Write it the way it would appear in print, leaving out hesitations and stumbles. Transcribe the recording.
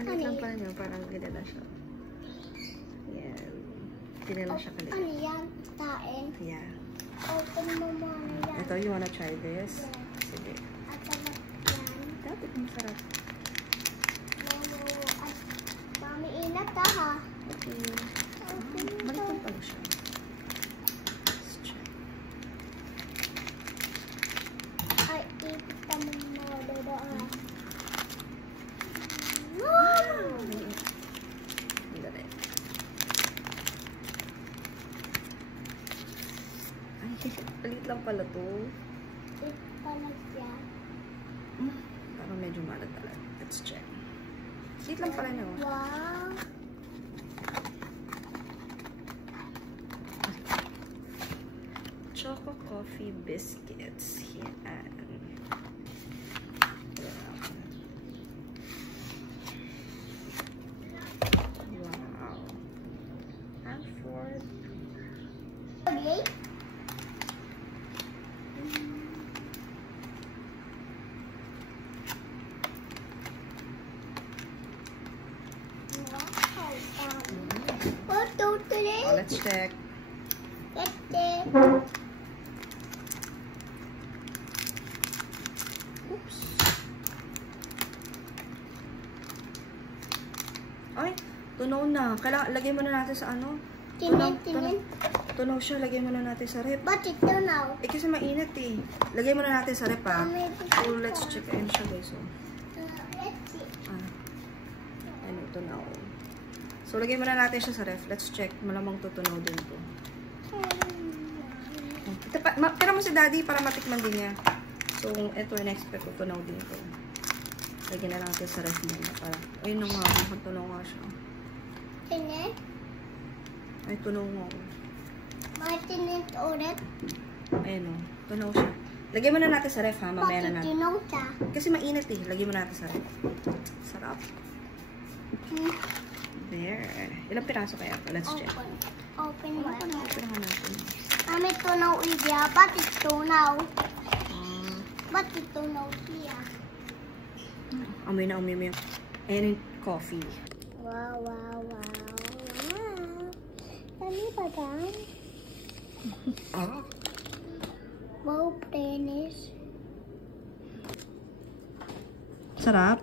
Ano lang pa niyo, parang ganyan siya. Yan. Tinila siya kalit. Ano yan? Kain? Yeah. Open mo muna yan. Ito, you wanna try this? Yeah. Sige. At sarap yan. Dapat masarap. At mami inat ha. Okay. Open mo. Balik lang pala siya. Let's try. Ay, ipit ka mo dodo ha. Dali. Ay, palit lang pala to. Ipit pala siya. Parang medyo malat talaga. Let's check. Palit lang pala na. Wow. Choco coffee biscuits. Yan. Wow. And for Okay. Wow. Totally. oh, let's check. Let's see. Oops. Ay, tunaw na. Kailangan, lagay muna natin sa ano? Tinin. Tunaw siya. Lagay muna natin sa rep. But ito now. Eh, kasi mainit eh. Lagay muna natin sa rep ha. So, let's check. Ayun siya guys. So, Let's see. ano, tunaw. So, lagay muna natin siya sa ref. Let's check. Malamang tutunaw din to. Ito pa, tira mo si daddy para matikman din niya. So, ito in-expect ko, tunaw din to. Lagyan na natin sa ref muna para. Ayun na nga, tunaw nga siya. Tinin. Ay, tunaw nga. Tinin ulit. Ayun o, tunaw siya. Lagyan muna natin sa ref ha, mamaya na Bakit natin. tinaw siya? Kasi mainit eh, lagyan mo natin sa ref. Sarap. There. Ilang piraso kaya ito? Let's check. Open mo. Operahan natin. Mami, tunaw iya. Ba't tunaw? Ba't tunaw siya? Amoy na amoy mo yung ayan yung coffee. Wow. Dami ba dan? Wow, penis. Sarap.